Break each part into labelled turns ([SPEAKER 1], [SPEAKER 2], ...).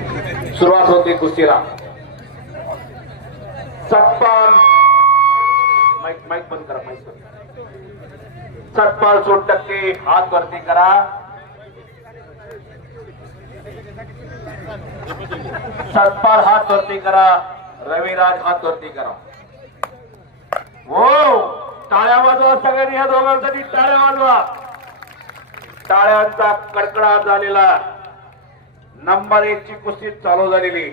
[SPEAKER 1] सुरुवात होते कुस्तीला. Satpal mic mic बंद करा माईक बंद सत्पाल सोड टक्के हात वरती करा. सत्पाल हात वरती करा. रविराज हात वरती करा. हो टाळ्या वाजवा सगळ्यांनी या दोघांसाठी टाळ्या वाजवा. टाळ्यांचा कडकडा झालेला. नंबर एक ची कुस्ती चालू झालेली.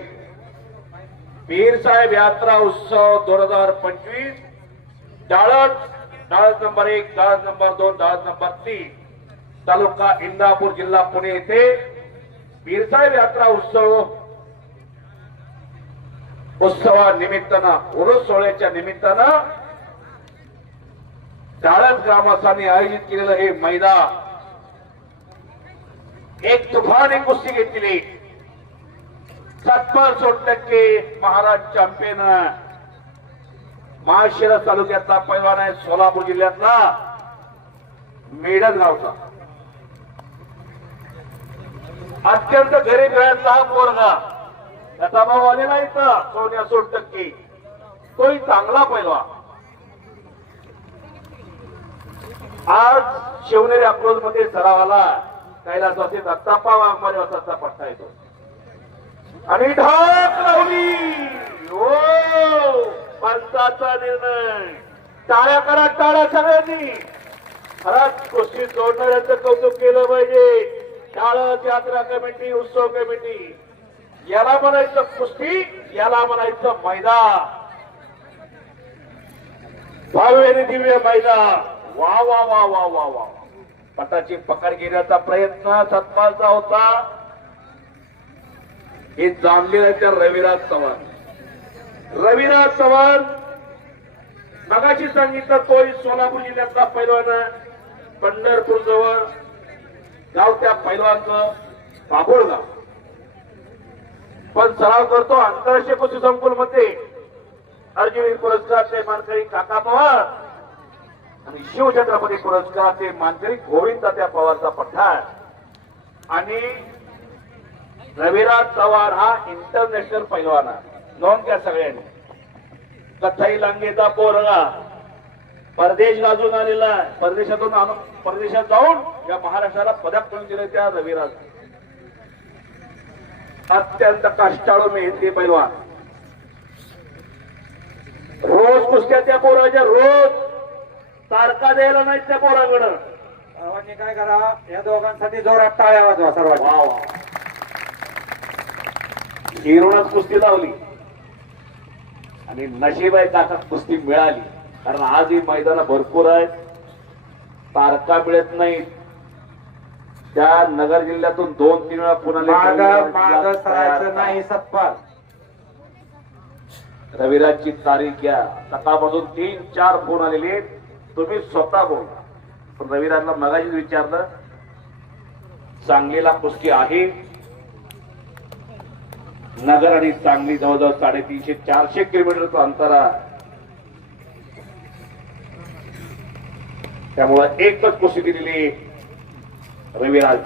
[SPEAKER 1] पीर साहेब यात्रा उत्सव दोन हजार पंचवीस. डाळत डाळत नंबर एक डाळत नंबर दोन डाळत नंबर तीन. तालुका इंदापूर जिल्हा पुणे येथे पीरसाहेब यात्रा उत्सव उत्सवानिमित्तानं उरुस सोहळ्याच्या निमित्तानं डाळत ग्रामस्थांनी आयोजित केलेलं हे मैदान. एक तुफानी कुस्ती घेतली. सत्पर सोड टक्के महाराज चॅम्पियन महाशिरस तालुक्यातला पैलवान आहे सोलापूर जिल्ह्यातला मेडन गावचा अत्यंत गरीब घरातला हा पोरगा. त्याचा भाऊ आलेला इथं सोन्या सोड टक्के तोही चांगला पैलवा आज शिवनेरी अप्रोच मध्ये सरावाला. कैलासवासी दत्ताप्पा वाघमारे पट्टा येतो. आणि ढाक लावली. हो पंचाचा निर्णय. टाळ्या करा टाळ्या सगळ्यांनी. खराच गोष्टी जोडणाऱ्यांचं कौतुक केलं पाहिजे. टाळत यात्रा कमिटी उत्सव कमिटी. याला म्हणायचं कुस्ती याला म्हणायचं मैदा भव्य दिव्य मैदा वा वा वा वा वा वा. पटाची पकड घेण्याचा प्रयत्न सत्पालचा होता. हे जाणले त्या रविराज चव्हाण. रविराज चव्हाण मगाशी सांगितलं तोही सोलापूर जिल्ह्यातला पैलवान पंढरपूर जवळ गाव त्या पैलवानचं बाभोळगाव. पण सराव करतो आंतरराष्ट्रीय कुस्ती संकुलमध्ये अर्जुन पुरस्कारचे मानकरी काका पवार. आणि शिवछत्रपती पुरस्काराचे मानकरी गोविंद त्या पवारचा पठार. आणि रविराज चव्हाण हा इंटरनॅशनल पैलवान आहे. नोंद घ्या सगळ्यांनी. कथाई लांगेचा पोरगा. परदेश गाजून आलेला आहे. परदेशातून आणून परदेशात जाऊन या महाराष्ट्राला पदक करून दिले त्या रविराज. अत्यंत कष्टाळू मेहनती पैलवान. रोज कुस्त्या त्या पोराच्या रोज. तारका द्यायला नाहीत त्या पोराकडं.
[SPEAKER 2] सर्वांनी काय करा या दोघांसाठी जोरात टाळ्या वाजवा सर्वांनी.
[SPEAKER 1] वा वा. हिरोनच कुस्ती लावली. आणि नशीब आहे काका कुस्ती मिळाली. कारण आज ही मैदान भरपूर आहेत. तारका मिळत नाहीत. त्या नगर जिल्ह्यातून दोन तीन वेळा पुन्हा
[SPEAKER 2] नाही सत्पाल.
[SPEAKER 1] रविराजची तारीख घ्या. सकाळपासून तीन चार फोन आलेले तुम्ही स्वतः बोला पण रविराजला मगाशीच विचारलं सांगलीला कुस्ती आहे? नगर आणि सांगली जवळजवळ साडेतीनशे चारशे किलोमीटरचं अंतर आहे. त्यामुळं एकच कुस्ती दिलेली रविराज.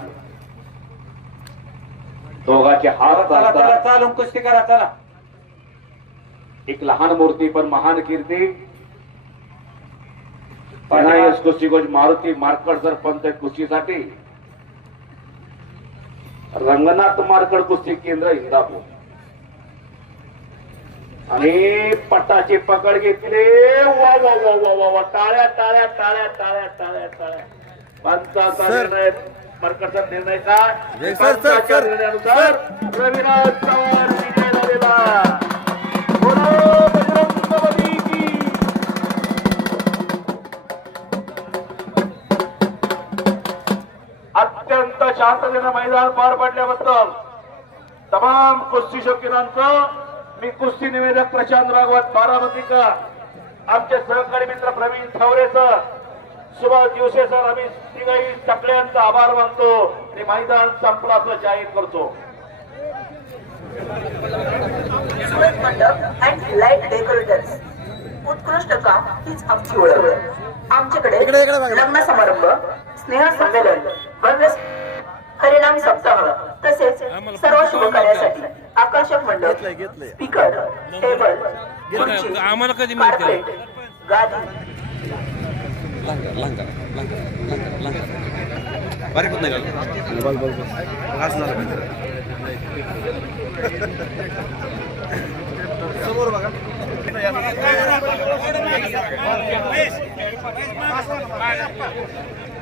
[SPEAKER 1] दोघांचे हात
[SPEAKER 2] कुस्ती करा चला.
[SPEAKER 1] एक लहान मूर्ती पण महान कीर्ती. पनायस कुस्तीगोज मारुती मार्कड सरपंच कुस्तीसाठी रंगनाथ मार्कड कुस्ती केंद्र इंदापूर आणि पटाची पकड घेतली. वा वा वा वा वा वा. टाळ्या टाळ्या टाळ्या टाळ्या टाळ्या टाळ्या. पंचाचा निर्णय मार्कडचा निर्णय काय
[SPEAKER 3] जय सर, सर,
[SPEAKER 1] पंचाच्या
[SPEAKER 3] सर,
[SPEAKER 1] निर्णयानुसार रविराज चव्हाण विजय झालेला. शांततेनं मैदान पार पडल्याबद्दल तमाम कुस्ती शौकीनांचं मी कुस्ती निवेदक प्रशांत राघवत बारामतीकर आमचे सहकारी मित्र प्रवीण थवरे सर सुभाष दिवसे सर आम्ही तिघही सगळ्यांचा आभार मानतो आणि मैदान संपलं असं जाहीर करतो.
[SPEAKER 4] सुरेख मंडप अँड लाइट डेकोरेटर्स उत्कृष्ट काम हीच आमची ओळख. आमच्याकडे. लग्न समारंभ स्नेह संमेलन हरिनाम सप्ताह तसेच सर्व शुभ कार्यासाठी आकर्षक मंडप स्पीकर टेबल खुर्ची
[SPEAKER 3] आम्हाला कधी मिळते?
[SPEAKER 4] कार्पेट
[SPEAKER 5] का? बघ.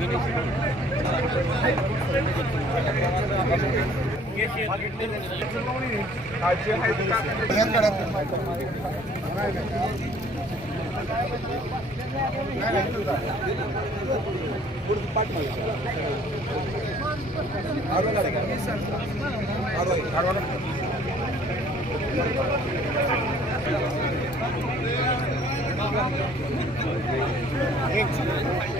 [SPEAKER 5] बघ बघ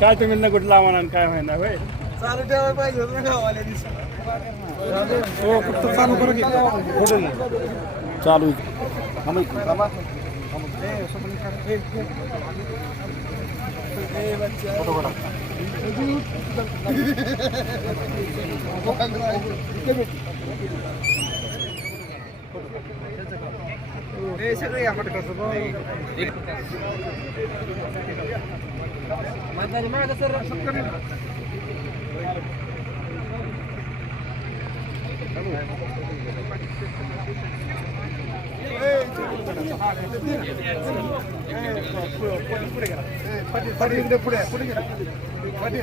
[SPEAKER 6] काय
[SPEAKER 2] तुम्ही न कुठला म्हणा काय म्हणा होय?
[SPEAKER 5] चालू ठेवायला पाहिजे होतं गावाला.
[SPEAKER 2] हो फक्त चालू करू. चालू
[SPEAKER 5] हे सगळे आंबट करतो पुढे पुढे पुढे पुढे